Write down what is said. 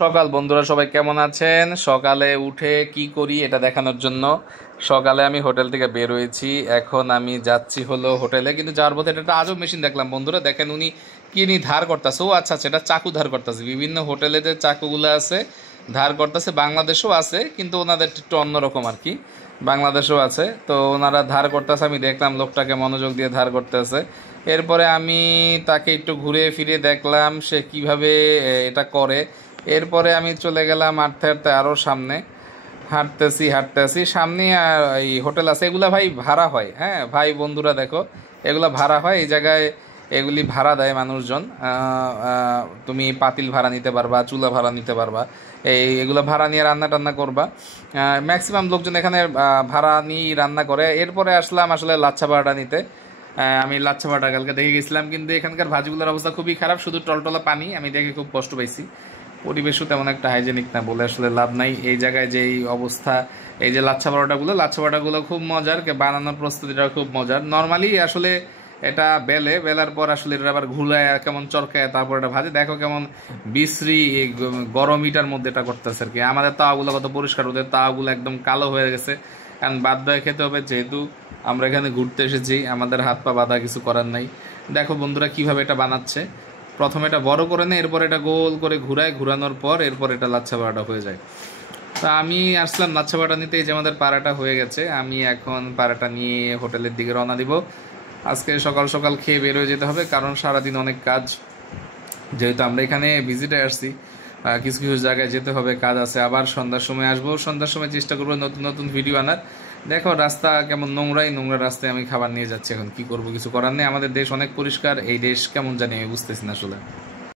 সকাল বন্ধুরা, সবাই কেমন আছেন? সকালে উঠে কি করি এটা দেখানোর জন্য সকালে আমি হোটেল থেকে বের হয়েছি। এখন আমি যাচ্ছি হলো হোটেলে, কিন্তু যাওয়ার পথে একটা আজব মেশিন দেখলাম। বন্ধুরা দেখেন, উনি কি নিয়ে ধার করতেছে। ও আচ্ছা আচ্ছা, এটা চাকু ধার করতেছে। বিভিন্ন হোটেলে যে চাকুগুলো আছে ধার করতেছে, বাংলাদেশেও আছে, কিন্তু ওনাদের একটু অন্যরকম আর কি। বাংলাদেশেও আছে, তো ওনারা ধার করতেছে। আমি দেখলাম লোকটাকে মনোযোগ দিয়ে ধার করতেছে। এরপরে আমি তাকে একটু ঘুরে ফিরে দেখলাম সে কিভাবে এটা করে। এরপরে আমি চলে গেলাম হাঁটতে হাঁটতে আরও সামনে। হাঁটতেছি হাঁটতেছি সামনে এই হোটেল আছে, এগুলা ভাই ভাড়া হয়। হ্যাঁ ভাই বন্ধুরা দেখো, এগুলা ভাড়া হয় এই জায়গায়। এগুলি ভাড়া দেয় মানুষজন। তুমি পাতিল ভাড়া নিতে পারবা, চুলা ভাড়া নিতে পারবা। এগুলো ভাড়া নিয়ে রান্না টান্না করবা। ম্যাক্সিমাম লোকজন এখানে ভাড়া নিয়ে রান্না করে। এরপরে আসলাম আসলে লাচ্ছা ভাড়াটা নিতে। আমি লাচ্ছা ভাড়াটা কালকে দেখে গেছিলাম, কিন্তু এখানকার ভাজিগুলোর অবস্থা খুবই খারাপ, শুধু টলটলা পানি। আমি দেখে খুব কষ্ট পাইছি। পরিবেশও তেমন একটা হাইজেনিক না, বলে আসলে লাভ নাই এই জায়গায় যে এই অবস্থা। এই যে লাচ্ছা পরোটাগুলো খুব মজার, বানানোর প্রস্তুতিটা খুব মজার। নর্মালি আসলে এটা বেলার পর আসলে এটা আবার ঘুলায় কেমন চরকায়, তারপর এটা ভাজে। দেখো কেমন বিশ্রী এই গরম ইটার মধ্যে এটা করতেছে আর কি। আমাদের তাওয়াগুলো কত পরিষ্কার, ওদের তাওয়াগুলো একদম কালো হয়ে গেছে। কারণ বাধ্য হয়ে খেতে হবে, যেহেতু আমরা এখানে ঘুরতে এসেছি, আমাদের হাত পা বাঁধা, কিছু করার নাই। দেখো বন্ধুরা কিভাবে এটা বানাচ্ছে। প্রথমে এটা বড় করে নেয়, এরপর এটা গোল করে ঘুরায়, ঘুরানোর পর এরপর এটা লাচ্ছা পরাটা হয়ে যায়। তো আমি আসলাম লাচ্ছা পরাটা নিতে। এই যে আমাদের পাড়াটা হয়ে গেছে, আমি এখন পাড়াটা নিয়ে হোটেলের দিকে রওনা দিব। আজকে সকাল সকাল খেয়ে বের হয়ে যেতে হবে, কারণ সারাদিন অনেক কাজ। যেহেতু আমরা এখানে ভিজিটে আসছি, কিছু কিছু জায়গায় যেতে হবে, কাজ আছে। আবার সন্ধ্যার সময় আসবো, সন্ধ্যার সময় চেষ্টা করবো নতুন নতুন ভিডিও আনার। দেখো রাস্তা কেমন নোংরাই, নোংরা রাস্তায় আমি খাবার নিয়ে যাচ্ছি। এখন কি করব, কিছু করার নেই। আমাদের দেশ অনেক পরিষ্কার, এই দেশ কেমন জানি আমি বুঝতেছি না আসলে।